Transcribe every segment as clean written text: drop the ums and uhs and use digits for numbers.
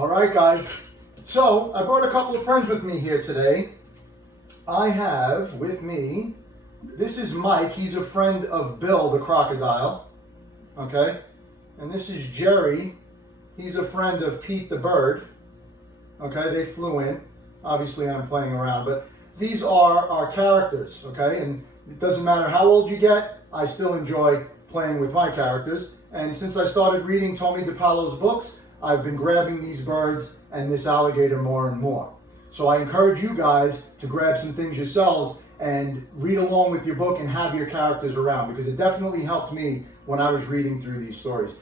All right, guys. So I brought a couple of friends with me here today. I have with me, this is Mike. He's a friend of Bill the crocodile. Okay. And this is Jerry. He's a friend of Pete the bird. Okay. They flew in. Obviously, I'm playing around, but these are our characters. Okay. And it doesn't matter how old you get, I still enjoy playing with my characters. And since I started reading Tommy DePaulo's books, I've been grabbing these birds and this alligator more and more. So I encourage you guys to grab some things yourselves and read along with your book and have your characters around, because it definitely helped me when I was reading through these stories.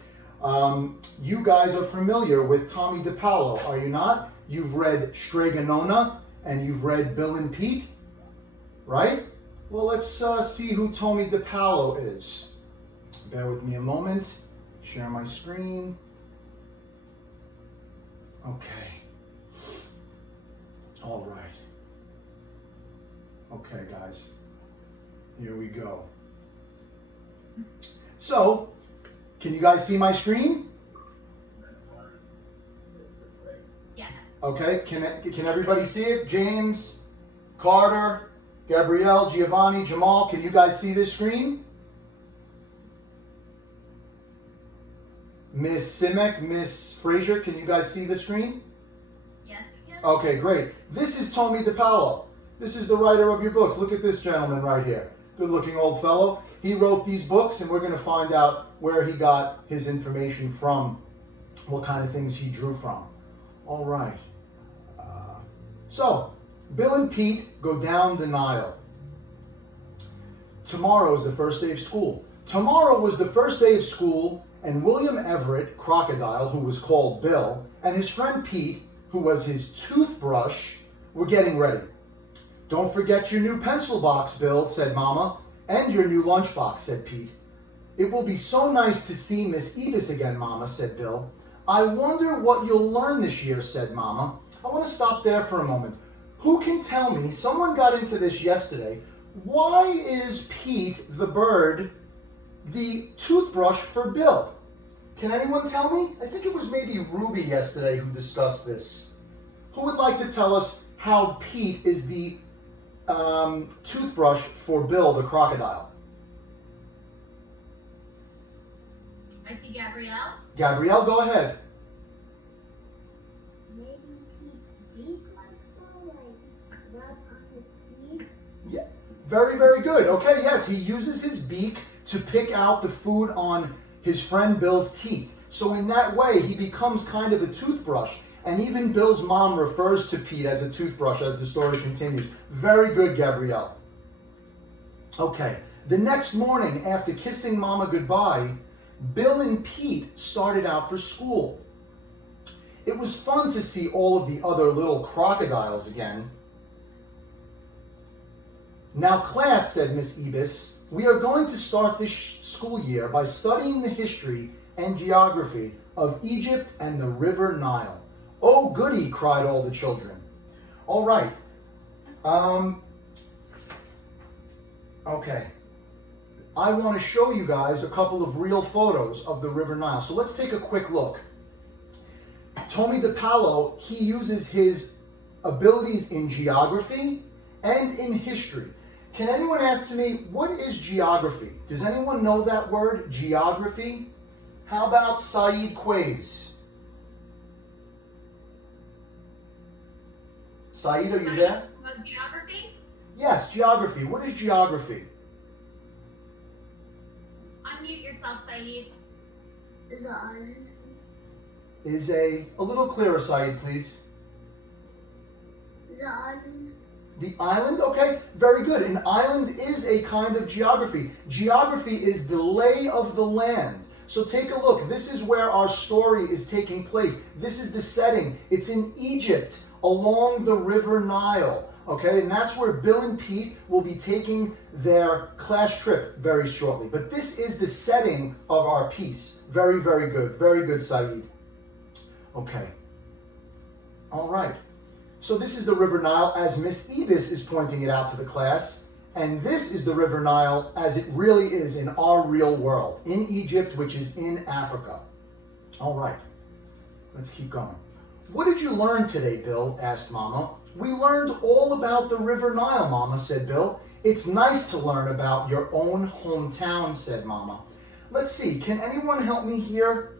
You guys are familiar with Tommy DePaulo, are you not? You've read Stregonona and you've read Bill and Pete, right? Well, let's see who Tommy DePaulo is. Bear with me a moment. Share my screen. Okay. All right. Okay, guys. Here we go. So, can you guys see my screen? Yeah. Okay. Can everybody see it? James, Carter, Gabrielle, Giovanni, Jamal, can you guys see this screen? Miss Simek, Miss Frazier, can you guys see the screen? Yes, we can. Okay, great. This is Tommy DePaulo. This is the writer of your books. Look at this gentleman right here. Good-looking old fellow. He wrote these books, and we're going to find out where he got his information from, what kind of things he drew from. All right. So, Bill and Pete go down the Nile. Tomorrow is the first day of school. Tomorrow was the first day of school, and William Everett, crocodile, who was called Bill, and his friend Pete, who was his toothbrush, were getting ready. Don't forget your new pencil box, Bill, said Mama, and your new lunchbox, said Pete. It will be so nice to see Miss Ebis again, Mama, said Bill. I wonder what you'll learn this year, said Mama. I want to stop there for a moment. Who can tell me, someone got into this yesterday, why is Pete the bird the toothbrush for Bill? Can anyone tell me? I think it was maybe Ruby yesterday who discussed this. Who would like to tell us how Pete is the toothbrush for Bill the crocodile? I see Gabrielle. Gabrielle, go ahead. Maybe Pete's beak like rub on his teeth. Yeah, very, very good. Okay, yes, he uses his beak to pick out the food on his friend Bill's teeth. So in that way, he becomes kind of a toothbrush. And even Bill's mom refers to Pete as a toothbrush as the story continues. Very good, Gabrielle. Okay, the next morning, after kissing Mama goodbye, Bill and Pete started out for school. It was fun to see all of the other little crocodiles again. Now, class, said Miss Ebis, we are going to start this school year by studying the history and geography of Egypt and the River Nile. Oh, goody, cried all the children. All right. Okay. I want to show you guys a couple of real photos of the River Nile. So let's take a quick look. Tommy DePaulo, he uses his abilities in geography and in history. Can anyone ask me, what is geography? Does anyone know that word, geography? How about Saeed Quays? Saeed, are you there? Geography? Yes, geography. What is geography? Unmute yourself, Saeed. Is the island? Is a little clearer, Saeed, please. The island? The island? Okay, very good. An island is a kind of geography. Geography is the lay of the land. So take a look. This is where our story is taking place. This is the setting. It's in Egypt, along the River Nile. Okay, and that's where Bill and Pete will be taking their class trip very shortly. But this is the setting of our piece. Very, very good. Very good, Saeed. Okay. All right. So this is the River Nile as Miss Ebis is pointing it out to the class. And this is the River Nile as it really is in our real world, in Egypt, which is in Africa. All right. Let's keep going. What did you learn today, Bill? Asked Mama. We learned all about the River Nile, Mama, said Bill. It's nice to learn about your own hometown, said Mama. Let's see, can anyone help me here?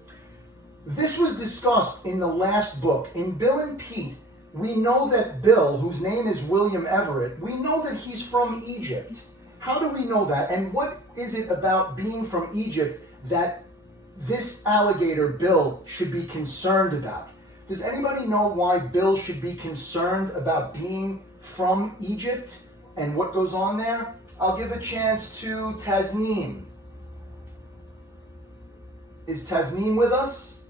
This was discussed in the last book. In Bill and Pete, we know that Bill, whose name is William Everett, we know that he's from Egypt. How do we know that? And what is it about being from Egypt that this alligator, Bill, should be concerned about? Does anybody know why Bill should be concerned about being from Egypt and what goes on there? I'll give a chance to Tasneem. Is Tasneem with us?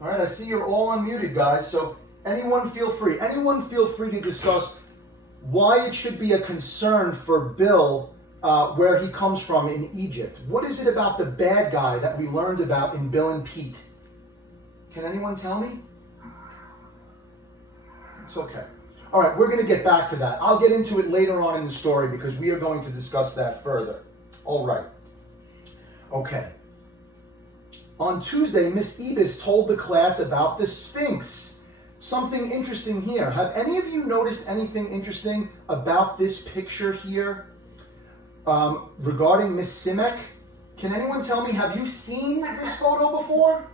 All right, I see you're all unmuted, guys, so anyone feel free. Anyone feel free to discuss why it should be a concern for Bill where he comes from in Egypt. What is it about the bad guy that we learned about in Bill and Pete? Can anyone tell me? It's okay. All right, we're going to get back to that. I'll get into it later on in the story because we are going to discuss that further. All right. Okay. On Tuesday, Miss Ebis told the class about the Sphinx. Something interesting here. Have any of you noticed anything interesting about this picture here regarding Miss Simek? Can anyone tell me, have you seen this photo before?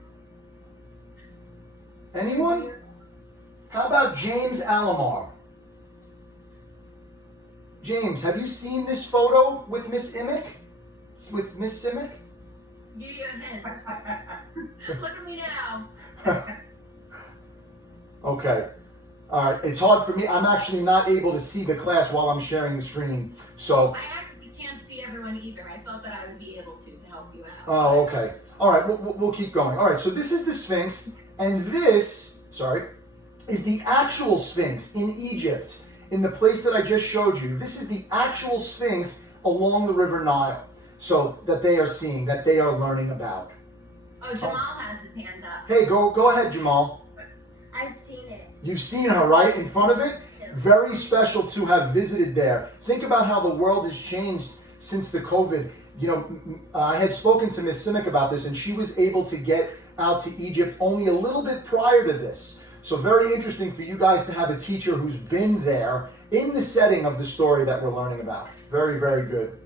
Anyone? How about James Alomar? James, have you seen this photo with Miss Imick? With Miss Simek? Give you a hint. Look at me now. Okay. All right. It's hard for me. I'm actually not able to see the class while I'm sharing the screen. So. I actually can't see everyone either. I thought that I would be able to help you out. Oh, okay. All right. We'll keep going. All right. So this is the Sphinx, and this, is the actual Sphinx in Egypt, in the place that I just showed you. This is the actual Sphinx along the River Nile. So that they are seeing, that they are learning about. Oh, Jamal has his hand up. Hey, go ahead, Jamal. I've seen it. You've seen her, right? In front of it? Very special to have visited there. Think about how the world has changed since the COVID. You know, I had spoken to Miss Simic about this, and she was able to get out to Egypt only a little bit prior to this. So very interesting for you guys to have a teacher who's been there in the setting of the story that we're learning about. Very, very good.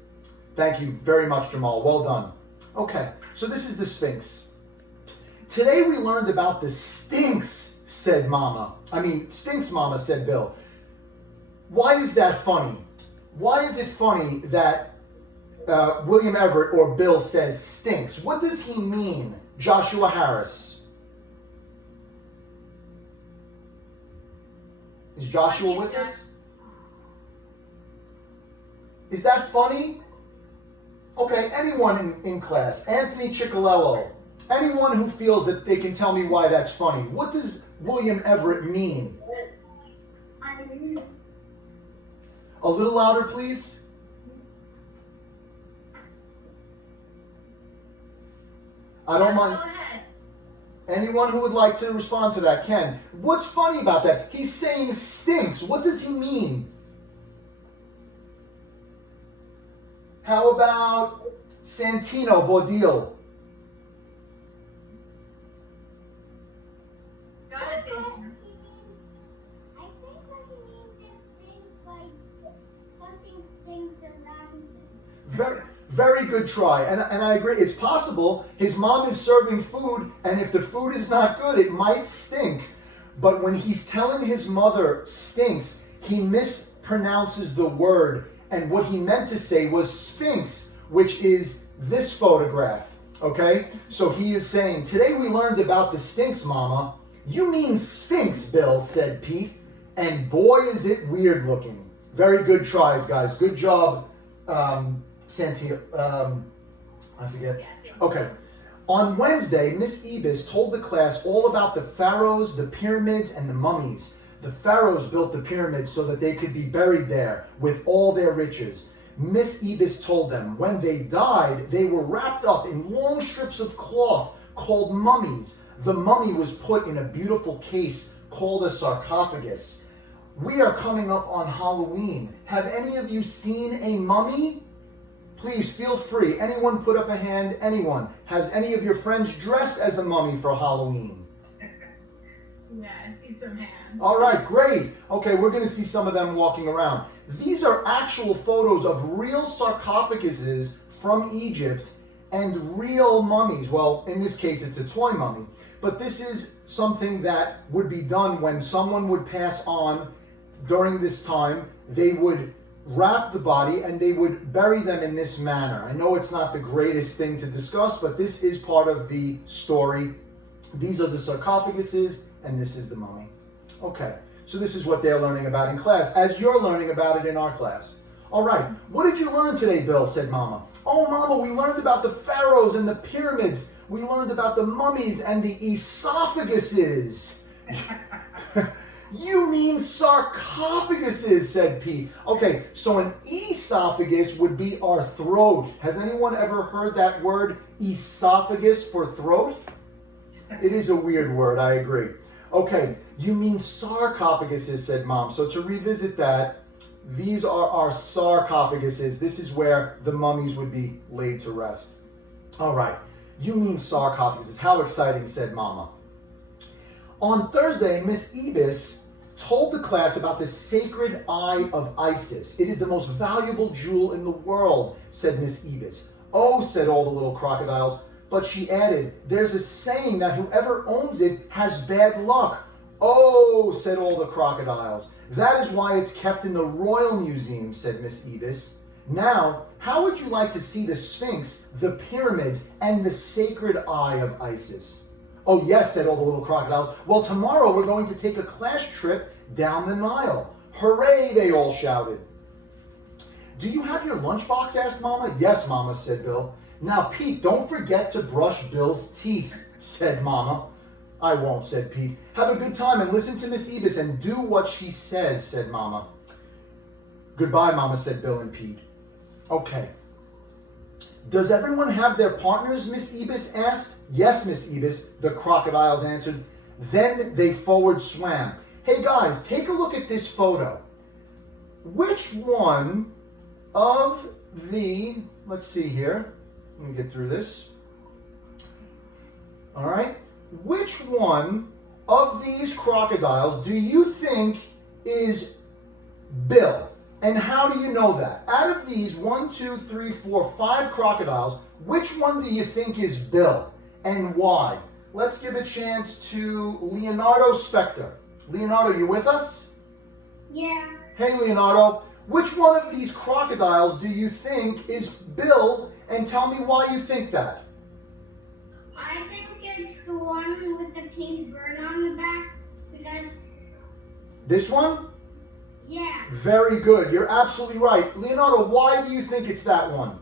Thank you very much, Jamal. Well done. Okay, so this is the Sphinx. Today we learned about the Stinks, said Mama. Stinks, Mama, said Bill. Why is that funny? Why is it funny that William Everett or Bill says stinks? What does he mean, Joshua Harris? Is Joshua with us? Is that funny? Okay, anyone in class, Anthony Ciccolello, anyone who feels that they can tell me why that's funny. What does William Everett mean? A little louder, please. I don't mind. Go ahead. Anyone who would like to respond to that can. What's funny about that? He's saying stinks. What does he mean? How about Santino Bodil? Go ahead, Jason. I think what he means is things like something stinks around him. Very good try. And I agree. It's possible his mom is serving food, and if the food is not good, it might stink. But when he's telling his mother stinks, he mispronounces the word. And what he meant to say was Sphinx, which is this photograph, okay? So he is saying, today we learned about the Stinks, Mama. You mean Sphinx, Bill, said Pete. And boy, is it weird looking. Very good tries, guys. Good job, Santi. I forget. Okay. On Wednesday, Miss Ebis told the class all about the pharaohs, the pyramids, and the mummies. The pharaohs built the pyramids so that they could be buried there with all their riches. Miss Ebis told them when they died, they were wrapped up in long strips of cloth called mummies. The mummy was put in a beautiful case called a sarcophagus. We are coming up on Halloween. Have any of you seen a mummy? Please feel free. Anyone put up a hand? Anyone? Has any of your friends dressed as a mummy for Halloween? Yeah, I see some hands. All right, great. Okay, we're going to see some of them walking around. These are actual photos of real sarcophaguses from Egypt and real mummies. Well, in this case, it's a toy mummy. But this is something that would be done when someone would pass on during this time. They would wrap the body and they would bury them in this manner. I know it's not the greatest thing to discuss, but this is part of the story. These are the sarcophaguses and this is the mummy. Okay, so this is what they're learning about in class, as you're learning about it in our class. All right, what did you learn today, Bill? Said Mama. Oh, Mama, we learned about the pharaohs and the pyramids. We learned about the mummies and the esophaguses. You mean sarcophaguses, said Pete. Okay, so an esophagus would be our throat. Has anyone ever heard that word, esophagus, for throat? It is a weird word, I agree. Okay, you mean sarcophaguses, said Mom. So to revisit that, these are our sarcophaguses. This is where the mummies would be laid to rest. All right, you mean sarcophaguses. How exciting, said Mama. On Thursday, Miss Ebis told the class about the sacred eye of Isis. It is the most valuable jewel in the world, said Miss Ebis. Oh, said all the little crocodiles. But she added, there's a saying that whoever owns it has bad luck. Oh, said all the crocodiles. That is why it's kept in the Royal Museum, said Miss Ebis. Now, how would you like to see the Sphinx, the pyramids, and the sacred eye of Isis? Oh, yes, said all the little crocodiles. Well, tomorrow we're going to take a class trip down the Nile. Hooray, they all shouted. Do you have your lunchbox? Asked Mama. Yes, Mama, said Bill. Now, Pete, don't forget to brush Bill's teeth, said Mama. I won't, said Pete. Have a good time and listen to Miss Ebis and do what she says, said Mama. Goodbye, Mama, said Bill and Pete. Okay. Does everyone have their partners, Miss Ebis asked. Yes, Miss Ebis, the crocodiles answered. Then they forward swam. Hey guys, take a look at this photo. Which one of the, let's see here. Let me get through this. All right. Which one of these crocodiles do you think is Bill? And how do you know that? Out of these 1, 2, 3, 4, 5 crocodiles, which one do you think is Bill? And why? Let's give a chance to Leonardo Spector. Leonardo, you with us? Yeah. Hey, Leonardo. Which one of these crocodiles do you think is Bill? And tell me why you think that. I think it's the one with the pink bird on the back because, This one? yeah, Very good. You're absolutely right. Leonardo, why do you think it's that one?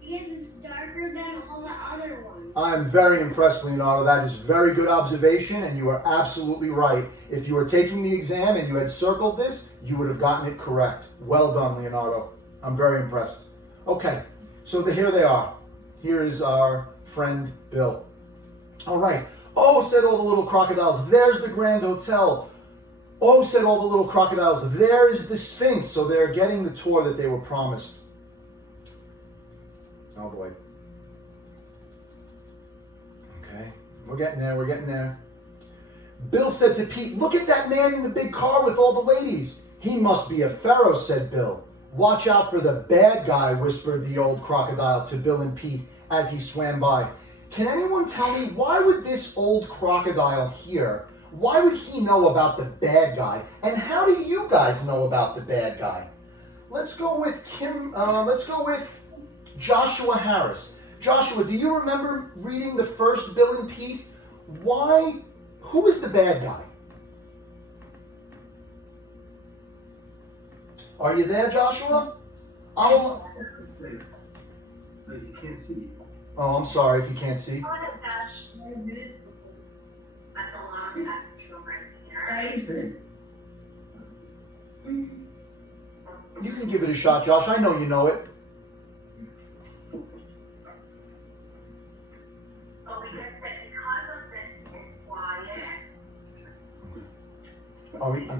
because it's darker than all the other ones. I'm very impressed, Leonardo. That is very good observation, and you are absolutely right. If you were taking the exam and you had circled this, you would have gotten it correct. Well done, Leonardo. I'm very impressed. Okay, so here they are. Here is our friend Bill. All right. Oh, said all the little crocodiles, there's the Grand Hotel. Oh, said all the little crocodiles, there is the Sphinx. So they're getting the tour that they were promised. Oh boy. Okay, we're getting there, we're getting there. Bill said to Pete, look at that man in the big car with all the ladies. He must be a pharaoh, said Bill. Watch out for the bad guy, whispered the old crocodile to Bill and Pete as he swam by. Can anyone tell me, why would this old crocodile here, why would he know about the bad guy? And how do you guys know about the bad guy? Let's go with Joshua Harris. Joshua, do you remember reading the first Bill and Pete? Who is the bad guy? Are you there, Joshua? You can't see. Oh, I'm sorry if you can't see. Go ahead, Ash. That's a lot of actual right here. You can give it a shot, Josh. I know you know it. Oh, because of this is quiet.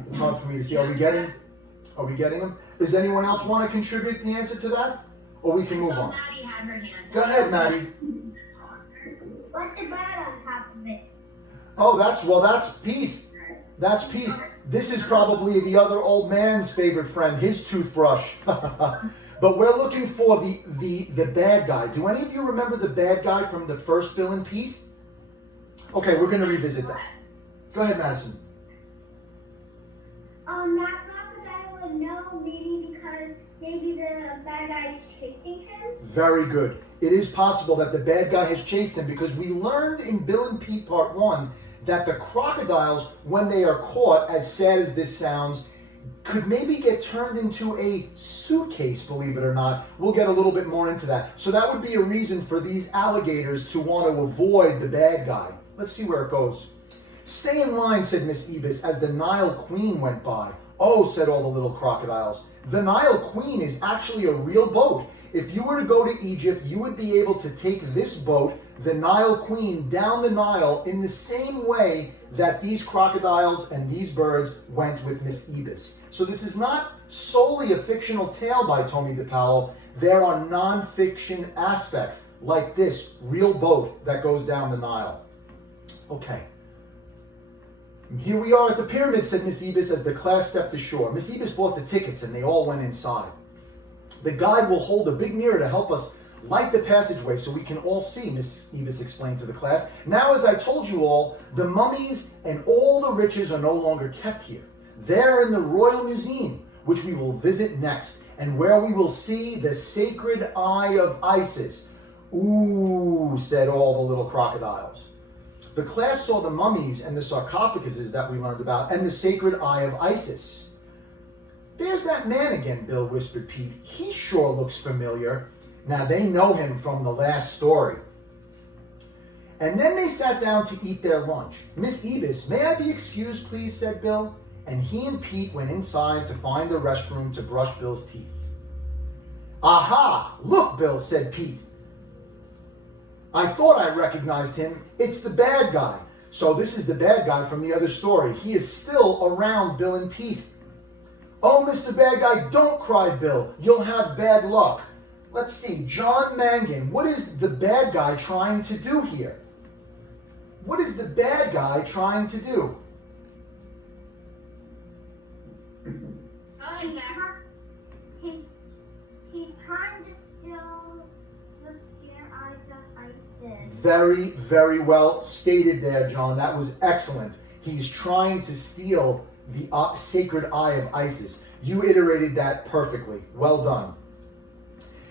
It's hard for me to see. Are we getting them? Does anyone else want to contribute the answer to that? Or we can move So on. Maddie had her hand Go up. ahead, Maddie. What's the bird on top of it? Oh, that's Pete. That's Pete. This is probably the other old man's favorite friend, his toothbrush. But we're looking for the bad guy. Do any of you remember the bad guy from the first Bill and Pete? Okay, we're going to revisit that. Go ahead, Madison. That crocodile would know maybe because maybe the bad guy is chasing him. Very good. It is possible that the bad guy has chased him because we learned in Bill and Pete Part 1 that the crocodiles, when they are caught, as sad as this sounds, could maybe get turned into a suitcase, believe it or not. We'll get a little bit more into that. So that would be a reason for these alligators to want to avoid the bad guy. Let's see where it goes. Stay in line, said Miss Ebis, as the Nile Queen went by. Oh, said all the little crocodiles. The Nile Queen is actually a real boat. If you were to go to Egypt, you would be able to take this boat, the Nile Queen, down the Nile in the same way that these crocodiles and these birds went with Miss Ebis. So this is not solely a fictional tale by Tommy DePaolo. There are non-fiction aspects, like this real boat that goes down the Nile. Okay. Here we are at the pyramid, said Miss Ebis as the class stepped ashore. Miss Ebis bought the tickets and they all went inside. The guide will hold a big mirror to help us light the passageway so we can all see, Miss Ebis explained to the class. Now, as I told you all, the mummies and all the riches are no longer kept here. They're in the Royal Museum, which we will visit next, and where we will see the sacred eye of Isis. Ooh, said all the little crocodiles. The class saw the mummies and the sarcophaguses that we learned about, and the sacred eye of Isis. There's that man again, Bill whispered Pete. He sure looks familiar. Now they know him from the last story. And then they sat down to eat their lunch. Miss Ebis, may I be excused, please, said Bill. And he and Pete went inside to find a restroom to brush Bill's teeth. Aha! Look, Bill, said Pete. I thought I recognized him. It's the bad guy. So this is the bad guy from the other story. He is still around Bill and Pete. Oh, Mr. Bad Guy, don't cry, Bill. You'll have bad luck. Let's see, John Mangan, what is the bad guy trying to do here? What is the bad guy trying to do? Oh, yeah. He's trying to steal the scare eyes of Isis. Very, very well stated there, John. That was excellent. He's trying to steal the sacred eye of Isis. You iterated that perfectly. Well done.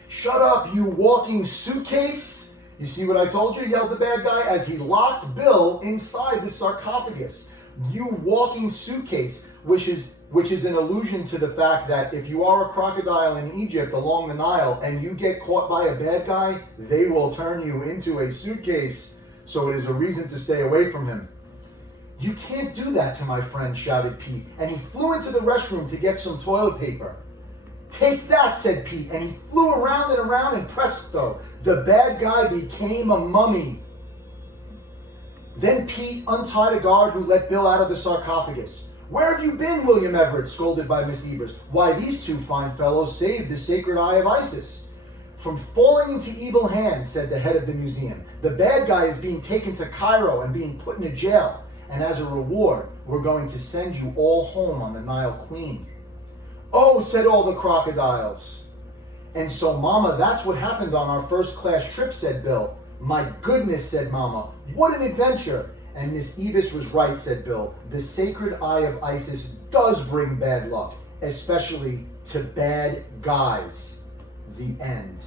Shut up, you walking suitcase. You see what I told you, yelled the bad guy as he locked Bill inside the sarcophagus. You walking suitcase, which is an allusion to the fact that if you are a crocodile in Egypt along the Nile and you get caught by a bad guy, they will turn you into a suitcase. So it is a reason to stay away from him. You can't do that to my friend, shouted Pete, and he flew into the restroom to get some toilet paper. Take that, said Pete, and he flew around and around, and presto, the bad guy became a mummy. Then Pete untied a guard who let Bill out of the sarcophagus. Where have you been, William Everett, scolded by Miss Ebers. Why, these two fine fellows saved the sacred eye of Isis. From falling into evil hands, said the head of the museum. The bad guy is being taken to Cairo and being put in a jail. And as a reward, we're going to send you all home on the Nile Queen. Oh, said all the crocodiles. And so, Mama, that's what happened on our first class trip, said Bill. My goodness, said Mama, what an adventure. And Miss Ebis was right, said Bill. The sacred eye of Isis does bring bad luck, especially to bad guys. The end.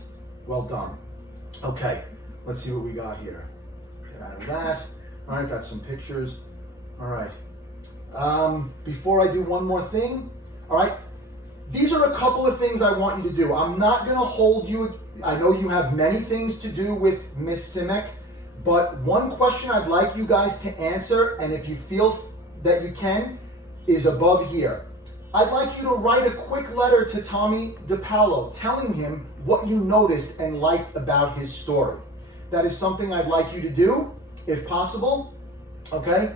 Well done. Okay, let's see what we got here. Get out of that. All right, got some pictures. All right. Before I do one more thing, all right, these are a couple of things I want you to do. I'm not going to hold you. I know you have many things to do with Miss Simic, but one question I'd like you guys to answer, and if you feel that you can, is above here. I'd like you to write a quick letter to Tommy DePaolo telling him what you noticed and liked about his story. That is something I'd like you to do, if possible, okay?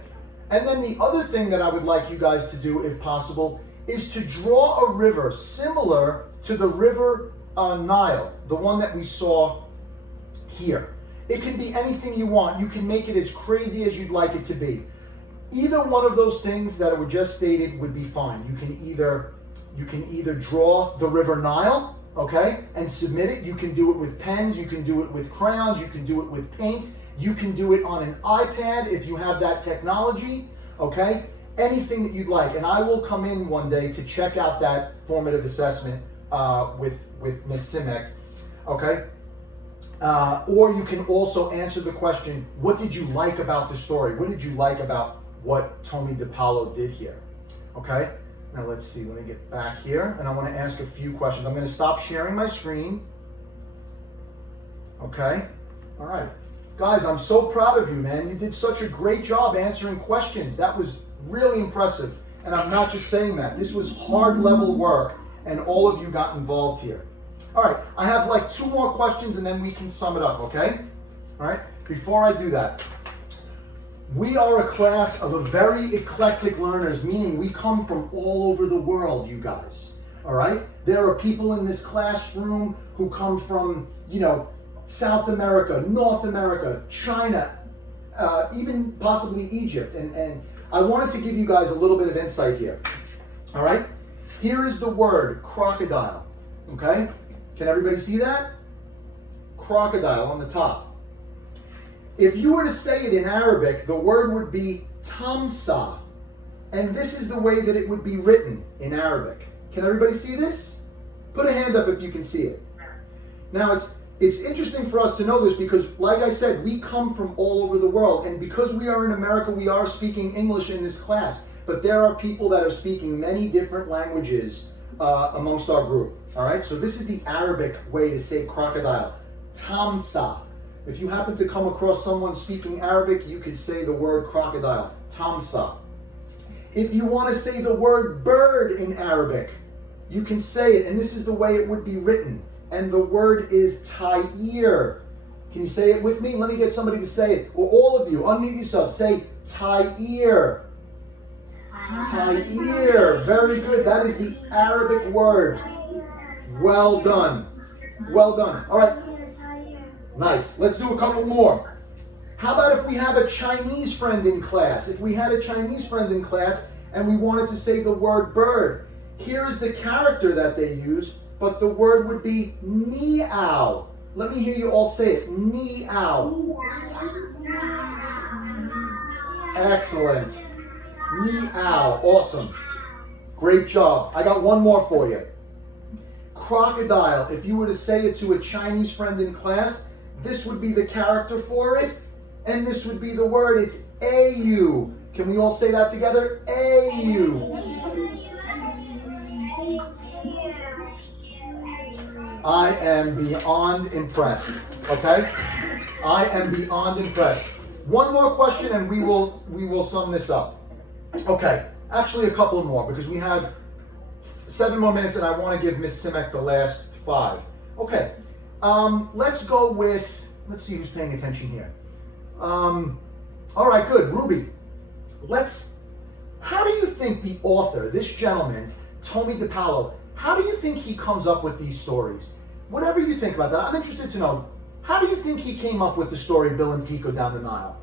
And then the other thing that I would like you guys to do, if possible, is to draw a river similar to the river Nile, the one that we saw here. It can be anything you want. You can make it as crazy as you'd like it to be. Either one of those things that were just stated would be fine. You can either draw the River Nile, okay, and submit it. You can do it with pens, you can do it with crayons, you can do it with paints, you can do it on an iPad if you have that technology, okay? Anything that you'd like. And I will come in one day to check out that formative assessment with Ms. Simek, okay? Or you can also answer the question, what did you like about the story? What did you like about what Tommy DiPaolo did here? Okay? Now let's see, let me get back here, and I want to ask a few questions. I'm going to stop sharing my screen. Okay? All right. Guys, I'm so proud of you, man. You did such a great job answering questions. That was really impressive. And I'm not just saying that. This was hard level work, and all of you got involved here. All right, I have like 2 more questions and then we can sum it up, okay? All right, before I do that, we are a class of a very eclectic learners, meaning we come from all over the world, you guys, all right? There are people in this classroom who come from, South America, North America, China, even possibly Egypt. And I wanted to give you guys a little bit of insight here, all right? Here is the word crocodile, okay? Can everybody see that? Crocodile on the top. If you were to say it in Arabic, the word would be tamsa. And this is the way that it would be written in Arabic. Can everybody see this? Put a hand up if you can see it. Now, it's interesting for us to know this because, like I said, we come from all over the world. And because we are in America, we are speaking English in this class. But there are people that are speaking many different languages amongst our group. All right, so this is the Arabic way to say crocodile, tamsa. If you happen to come across someone speaking Arabic, you could say the word crocodile, tamsa. If you want to say the word bird in Arabic, you can say it, and this is the way it would be written. And the word is ta'ir. Can you say it with me? Let me get somebody to say it. Or all of you, unmute yourself, say ta'ir. Ta'ir, very good. That is the Arabic word. Well done. Well done. All right. Nice. Let's do a couple more. How about if we have a Chinese friend in class? If we had a Chinese friend in class and we wanted to say the word bird, here is the character that they use, but the word would be meow. Let me hear you all say it. Meow. Excellent. Meow. Awesome. Great job. I got one more for you. Crocodile. If you were to say it to a Chinese friend in class, this would be the character for it, and this would be the word. It's AU. Can we all say that together? AU. I am beyond impressed. Okay? I am beyond impressed. One more question and we will sum this up. Okay. Actually a couple more because we have 7 more minutes and I want to give Miss Simek the last 5. Okay. Let's go with, let's see who's paying attention here. All right, good. Ruby, how do you think the author, this gentleman, Tommy DiPaolo, how do you think he comes up with these stories? Whatever you think about that, I'm interested to know, how do you think he came up with the story Bill and Pico down the Nile?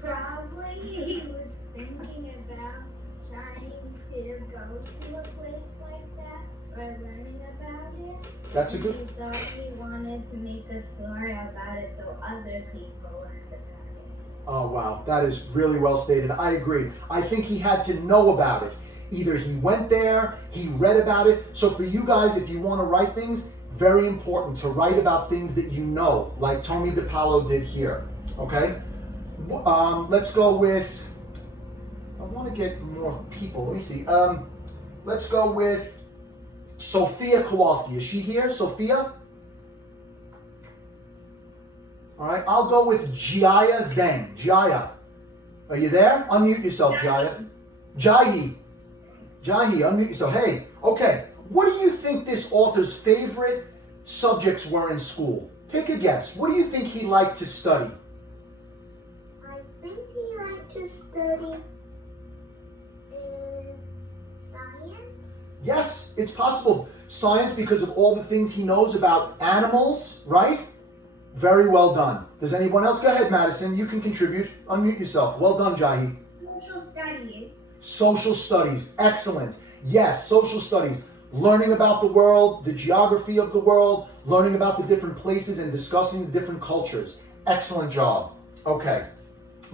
Probably he was thinking about trying to go to a place like that or learning about it. That's a good... He thought he wanted to make a story about it so other people learned about it. Oh, wow. That is really well stated. I agree. I think he had to know about it. Either he went there, he read about it. So for you guys, if you want to write things, very important to write about things that you know, like Tommy DiPaolo did here. Okay? Let's go with... I want to get more people. Let me see. Let's go with Sophia Kowalski. Is she here? Sophia? All right. I'll go with Jaya Zeng. Jaya. Are you there? Unmute yourself, Jaya. Jahi, unmute yourself. Hey, okay. What do you think this author's favorite subjects were in school? Take a guess. What do you think he liked to study? I think he liked to study science. Yes, it's possible. Science because of all the things he knows about animals, right? Very well done. Does anyone else? Go ahead, Madison. You can contribute. Unmute yourself. Well done, Jahi. Social studies. Social studies. Excellent. Yes, social studies. Learning about the world, the geography of the world, learning about the different places and discussing the different cultures. Excellent job. Okay.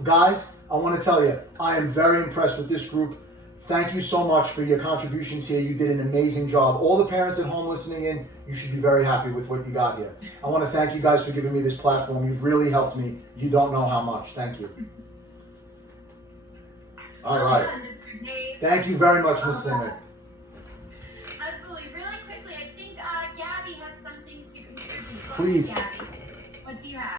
Guys, I want to tell you, I am very impressed with this group. Thank you so much for your contributions here. You did an amazing job. All the parents at home listening in, you should be very happy with what you got here. I want to thank you guys for giving me this platform. You've really helped me. You don't know how much. Thank you. All right. Well done, Mr. Dave. Thank you very much, Ms. Singer. Absolutely. Really quickly, I think Gabby has something to contribute. Please. Gabby.